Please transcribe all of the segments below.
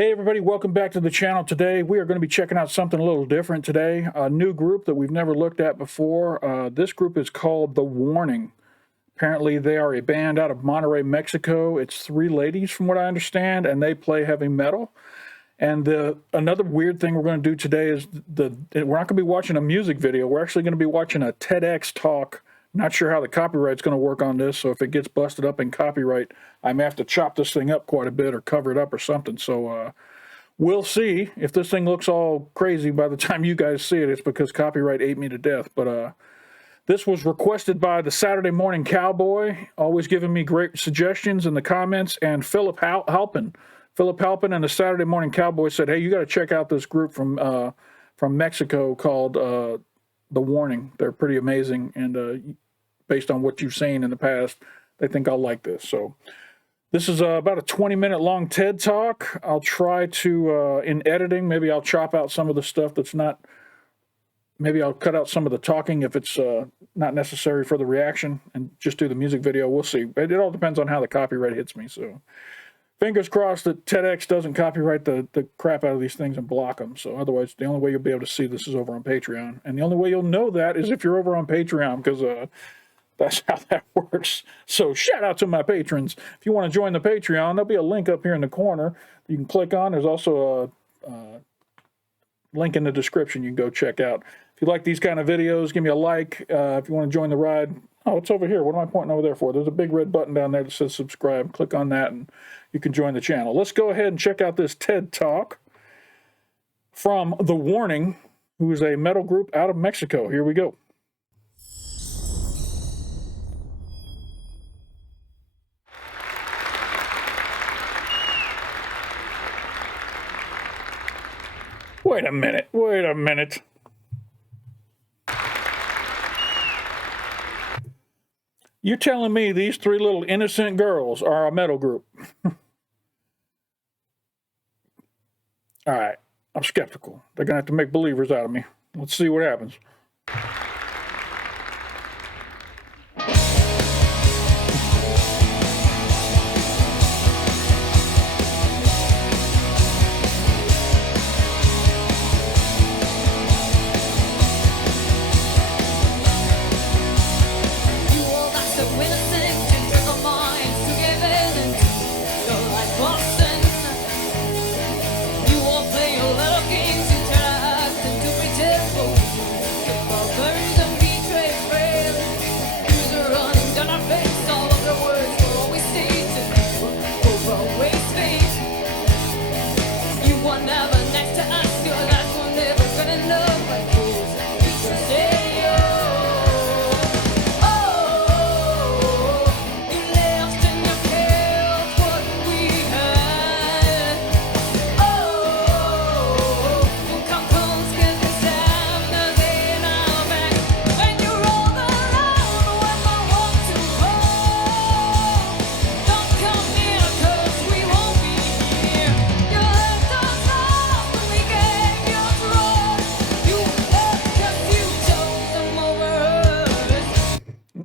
Hey everybody, welcome back to the channel. Today we are going to be checking out something a little different today. A new group that we've never looked at before. This group is called The Warning. Apparently they are a band out of Monterrey, Mexico. It's three ladies from what I understand, and they play heavy metal. And another weird thing we're going to do today is we're not going to be watching a music video. We're actually going to be watching a TEDx talk. Not sure how the copyright's going to work on this, so if it gets busted up in copyright, I may have to chop this thing up quite a bit or cover it up or something. So we'll see. If this thing looks all crazy by the time you guys see it, it's because copyright ate me to death. But this was requested by the Saturday Morning Cowboy, always giving me great suggestions in the comments, and Philip Halpin. Philip Halpin and the Saturday Morning Cowboy said, hey, you got to check out this group from Mexico called The Warning. They're pretty amazing, and based on what you've seen in the past, they think I'll like this. So this is about a 20-minute long TED Talk. I'll try to, in editing, maybe I'll chop out some of the stuff that's not, maybe I'll cut out some of the talking if it's not necessary for the reaction and just do the music video. We'll see. It all depends on how the copyright hits me. So fingers crossed that TEDx doesn't copyright the crap out of these things and block them. So otherwise, the only way you'll be able to see this is over on Patreon. And the only way you'll know that is if you're over on Patreon, because that's how that works. So shout out to my patrons. If you want to join the Patreon, there'll be a link up here in the corner you can click on. There's also a link in the description you can go check out. If you like these kind of videos, give me a like. If you want to join the ride, oh, it's over here. What am I pointing over there for? There's a big red button down there that says subscribe. Click on that and you can join the channel. Let's go ahead and check out this TED Talk from The Warning, who is a metal group out of Mexico. Here we go. Wait a minute. You're telling me these three little innocent girls are a metal group? All right, I'm skeptical. They're going to have to make believers out of me. Let's see what happens.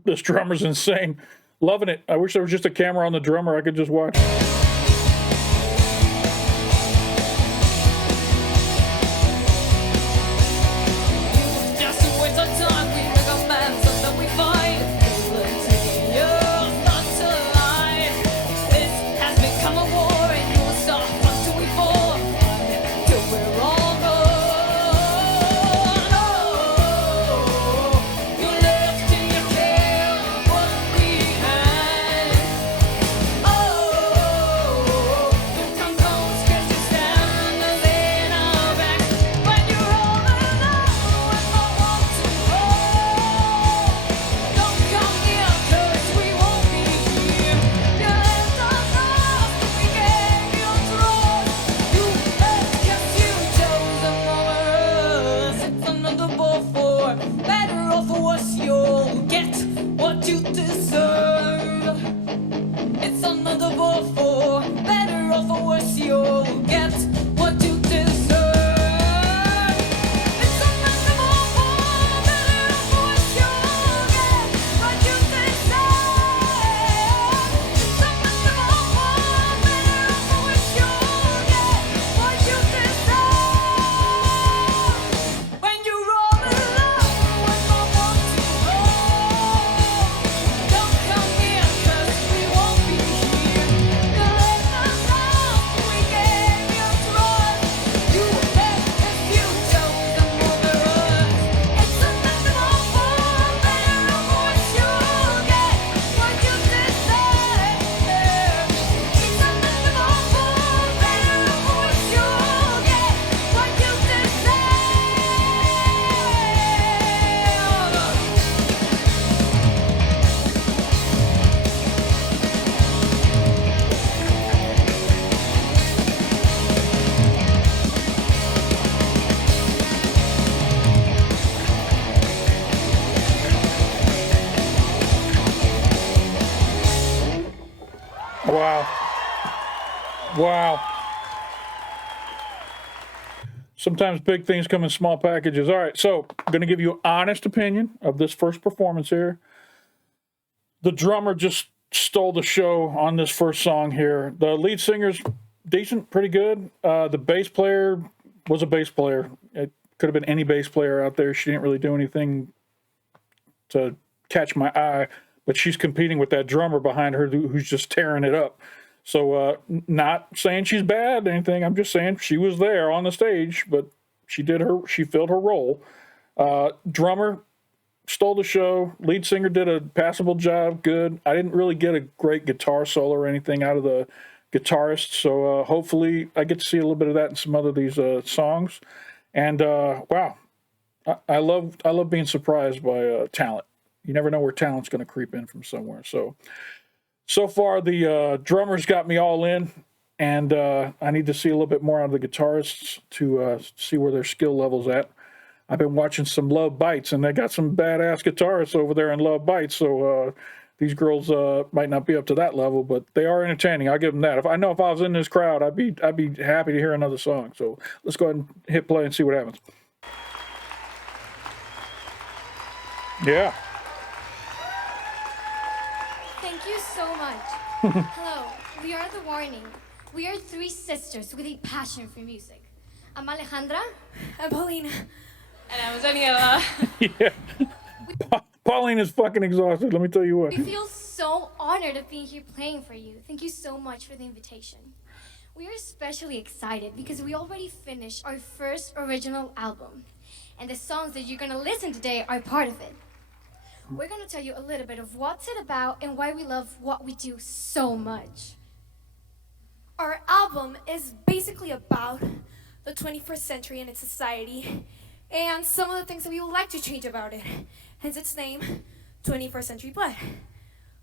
This drummer's insane. Loving it. I wish there was just a camera on the drummer I could just watch. Wow. Sometimes big things come in small packages. All right, so I'm going to give you an honest opinion of this first performance here. The drummer just stole the show on this first song here. The lead singer's decent, pretty good. The bass player was a bass player. It could have been any bass player out there. She didn't really do anything to catch my eye, but she's competing with that drummer behind her who's just tearing it up. So not saying she's bad or anything. I'm just saying she was there on the stage, but she filled her role. Drummer stole the show. Lead singer did a passable job, good. I didn't really get a great guitar solo or anything out of the guitarist, so hopefully I get to see a little bit of that in some other of these songs. And wow, I love being surprised by talent. You never know where talent's going to creep in from somewhere. So far, the drummers got me all in, and I need to see a little bit more out of the guitarists to see where their skill level's at. I've been watching some Love Bites, and they got some badass guitarists over there in Love Bites, so these girls might not be up to that level, but they are entertaining. I'll give them that. If I was in this crowd, I'd be happy to hear another song. So let's go ahead and hit play and see what happens. Yeah. Thank you so much. Hello, we are The Warning. We are three sisters with a passion for music. I'm Alejandra. I'm Paulina. And I'm Daniela. Yeah. Pauline is fucking exhausted, let me tell you what. We feel so honored of being here playing for you. Thank you so much for the invitation. We are especially excited because we already finished our first original album. And the songs that you're going to listen today are part of it. We're going to tell you a little bit of what's it about and why we love what we do so much. Our album is basically about the 21st century and its society and some of the things that we would like to change about it. Hence its name, 21st Century Blood.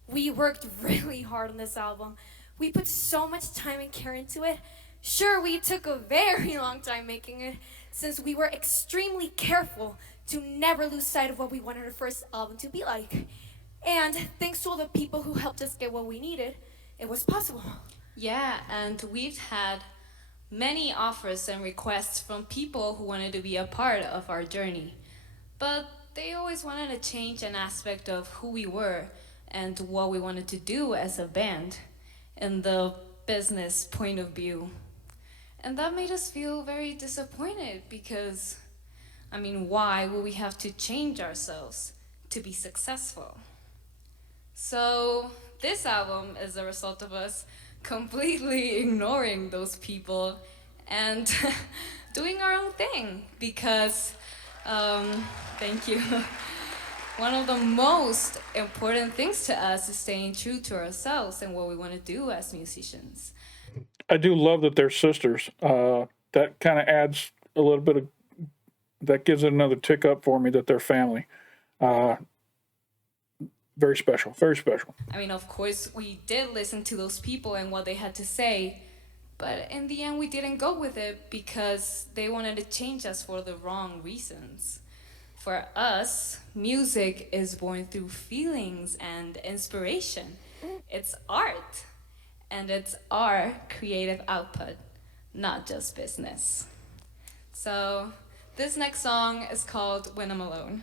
We worked really hard on this album. We put so much time and care into it. Sure, we took a very long time making it since we were extremely careful to never lose sight of what we wanted our first album to be like. And thanks to all the people who helped us get what we needed, it was possible. Yeah, and we've had many offers and requests from people who wanted to be a part of our journey. But they always wanted to change an aspect of who we were and what we wanted to do as a band in the business point of view. And that made us feel very disappointed because, why would we have to change ourselves to be successful? So this album is a result of us completely ignoring those people and doing our own thing because, thank you. One of the most important things to us is staying true to ourselves and what we want to do as musicians. I do love that they're sisters. That kind of adds a little bit of, that gives it another tick up for me that they're family. Very special, very special. Of course, we did listen to those people and what they had to say, but in the end, we didn't go with it because they wanted to change us for the wrong reasons. For us, music is born through feelings and inspiration. It's art, and it's our creative output, not just business. So this next song is called When I'm Alone.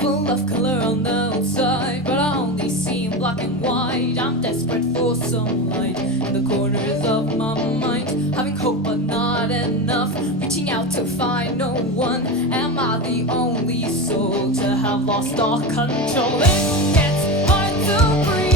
Full of color on the outside, but I only see in black and white. I'm desperate for some light in the corners of my mind, having hope but not enough, reaching out to find no one. Am I the only soul to have lost all control? It gets hard to breathe.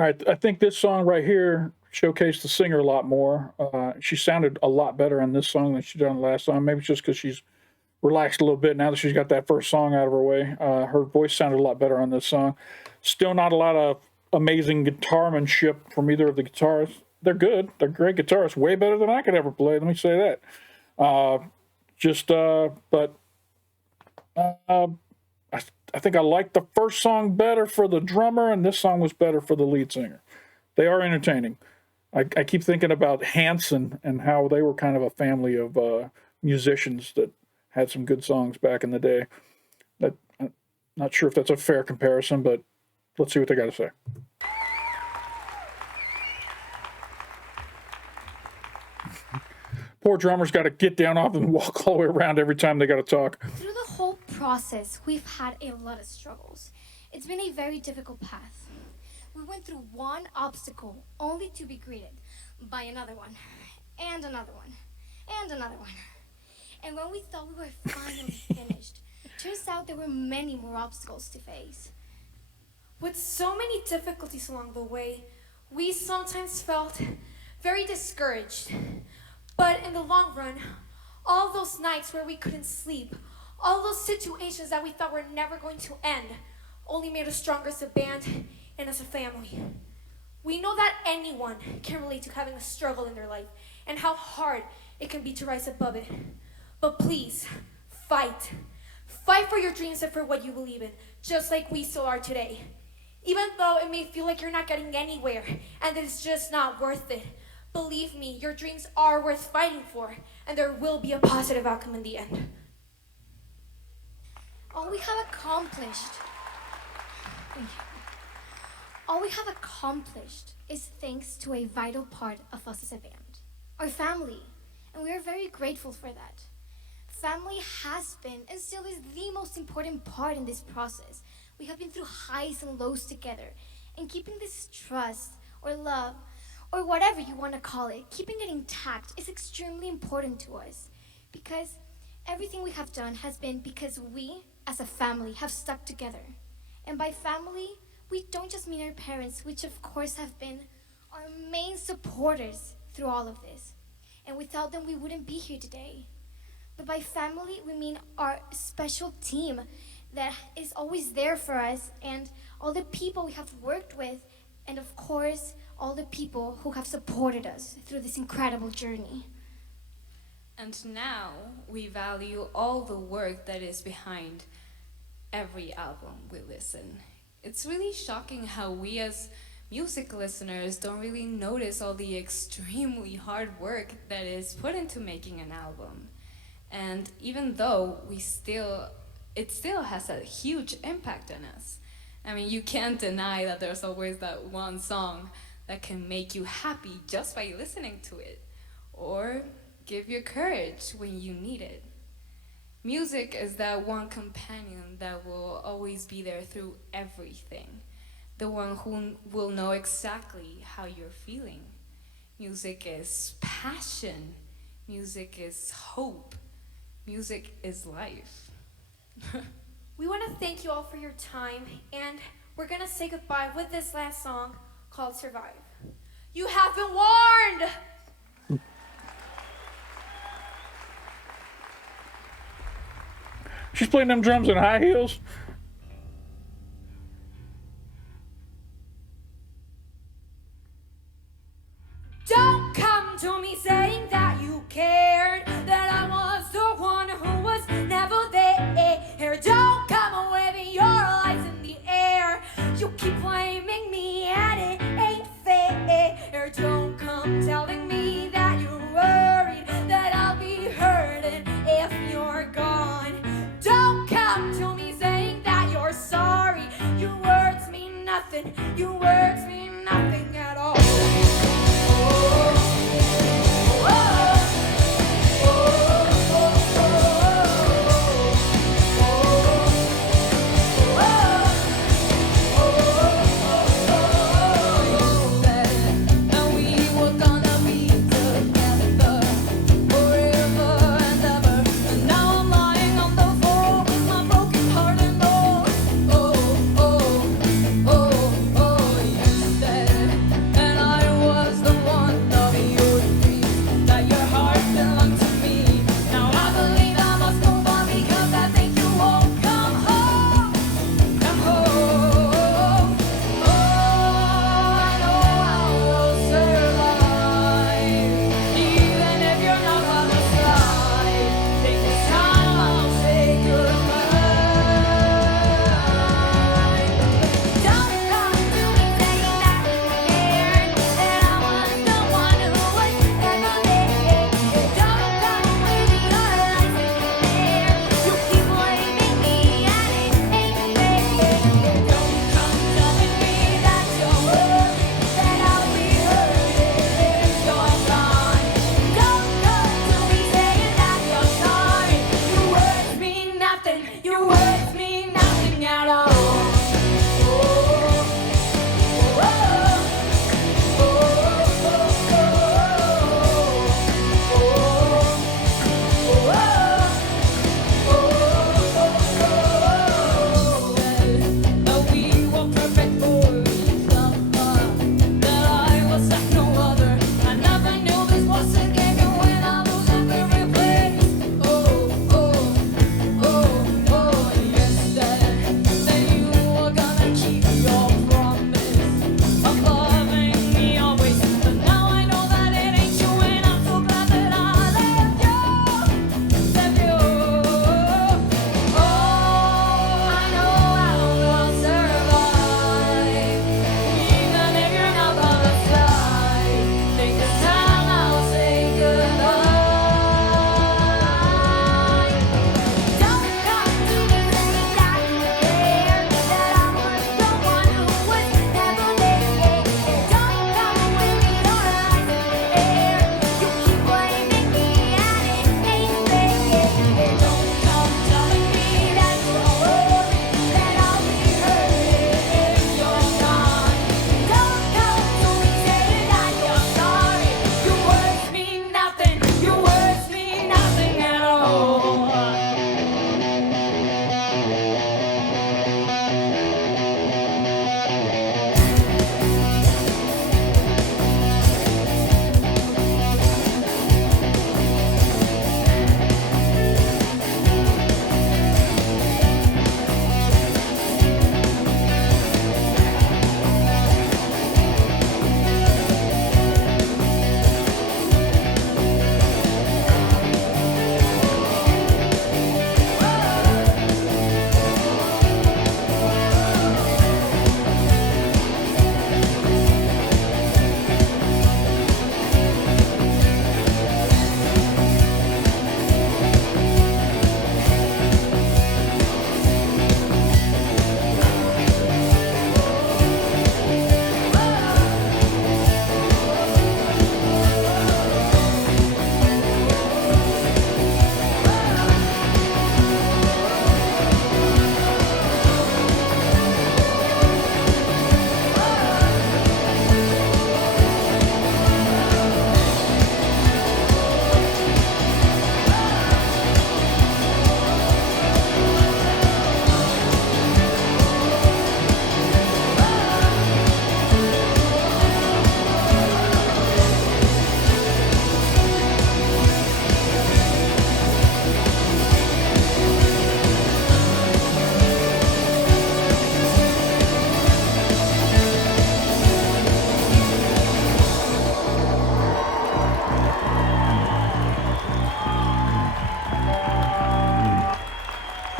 All right, I think this song right here showcased the singer a lot more. She sounded a lot better in this song than she did on the last song. Maybe it's just because she's relaxed a little bit now that she's got that first song out of her way. Her voice sounded a lot better on this song. Still not a lot of amazing guitarmanship from either of the guitarists. They're good. They're great guitarists. Way better than I could ever play. Let me say that. But I think I liked the first song better for the drummer, and this song was better for the lead singer. They are entertaining. I keep thinking about Hanson and how they were kind of a family of musicians that had some good songs back in the day. That I'm not sure if that's a fair comparison, but let's see what they got to say. Poor drummers got to get down off and walk all the way around every time they got to talk. Through the whole process, we've had a lot of struggles. It's been a very difficult path. We went through one obstacle only to be greeted by another one, and another one, and another one. And when we thought we were finally finished, turns out there were many more obstacles to face. With so many difficulties along the way, we sometimes felt very discouraged. But in the long run, all those nights where we couldn't sleep, all those situations that we thought were never going to end, only made us stronger as a band and as a family. We know that anyone can relate to having a struggle in their life and how hard it can be to rise above it. But please, fight. Fight for your dreams and for what you believe in, just like we still are today. Even though it may feel like you're not getting anywhere and that it's just not worth it, believe me, your dreams are worth fighting for, and there will be a positive outcome in the end. All we have accomplished, all we have accomplished is thanks to a vital part of us as a band, our family, and we are very grateful for that. Family has been and still is the most important part in this process. We have been through highs and lows together, and keeping this trust or love or whatever you want to call it, keeping it intact is extremely important to us because everything we have done has been because we, as a family, have stuck together. And by family, we don't just mean our parents, which of course have been our main supporters through all of this. And without them, we wouldn't be here today. But by family, we mean our special team that is always there for us and all the people we have worked with and of course, all the people who have supported us through this incredible journey. And now we value all the work that is behind every album we listen. It's really shocking how we as music listeners don't really notice all the extremely hard work that is put into making an album. And even though it still has a huge impact on us. I mean, you can't deny that there's always that one song that can make you happy just by listening to it, or give you courage when you need it. Music is that one companion that will always be there through everything, the one who will know exactly how you're feeling. Music is passion, music is hope, music is life. We want to thank you all for your time, and we're going to say goodbye with this last song called Survive. You have been warned! She's playing them drums in high heels. Don't come to me saying that you cared, that I was the one who was never there. Don't come waving your lights in the air. You keep blaming me and it ain't fair. Don't come telling me that you're worried that I'll be hurting if you're gone. Don't come to me saying that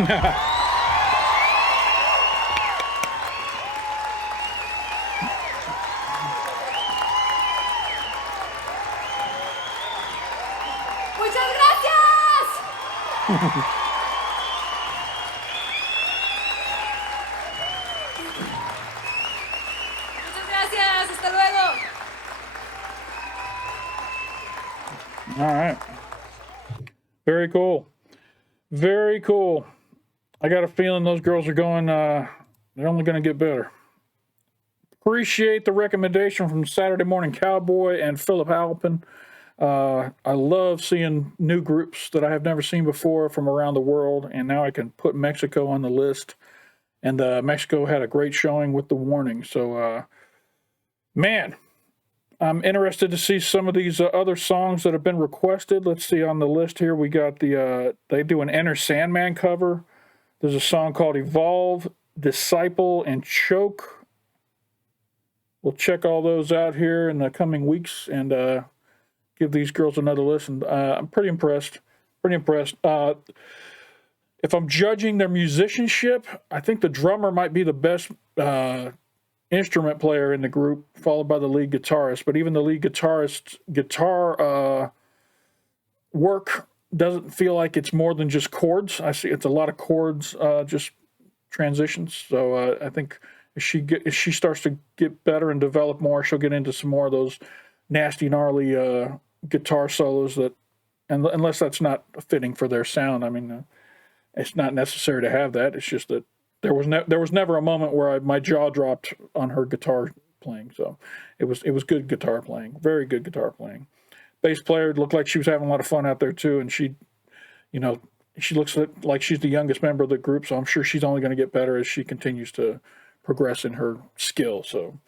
Muchas gracias. Muchas gracias. Hasta luego. All right. Very cool. Very cool. I got a feeling those girls are going, they're only going to get better. Appreciate the recommendation from Saturday Morning Cowboy and Philip Halpin. I love seeing new groups that I have never seen before from around the world, and now I can put Mexico on the list. And Mexico had a great showing with The Warning. So, man, I'm interested to see some of these other songs that have been requested. Let's see on the list here. We got they do an Enter Sandman cover. There's a song called Evolve, Disciple, and Choke. We'll check all those out here in the coming weeks and give these girls another listen. I'm pretty impressed. Pretty impressed. If I'm judging their musicianship, I think the drummer might be the best instrument player in the group, followed by the lead guitarist. But even the lead guitarist's guitar work doesn't feel like it's more than just chords. I see it's a lot of chords, just transitions. So I think as she starts to get better and develop more, she'll get into some more of those nasty, gnarly guitar solos that, and unless that's not fitting for their sound. I mean, it's not necessary to have that. It's just that there was never a moment where my jaw dropped on her guitar playing. So it was good guitar playing, very good guitar playing. Bass player looked like she was having a lot of fun out there too, and she looks like she's the youngest member of the group. So I'm sure she's only going to get better as she continues to progress in her skill. So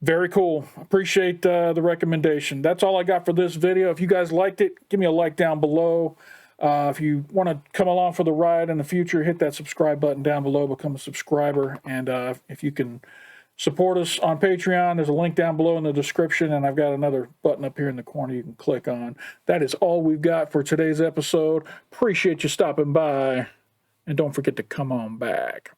very cool. Appreciate the recommendation. That's all I got for this video. If you guys liked it, give me a like down below. If you want to come along for the ride in the future, hit that subscribe button down below, become a subscriber. And if you can support us on Patreon, there's a link down below in the description, and I've got another button up here in the corner you can click on. That is all we've got for today's episode. Appreciate you stopping by, and don't forget to come on back.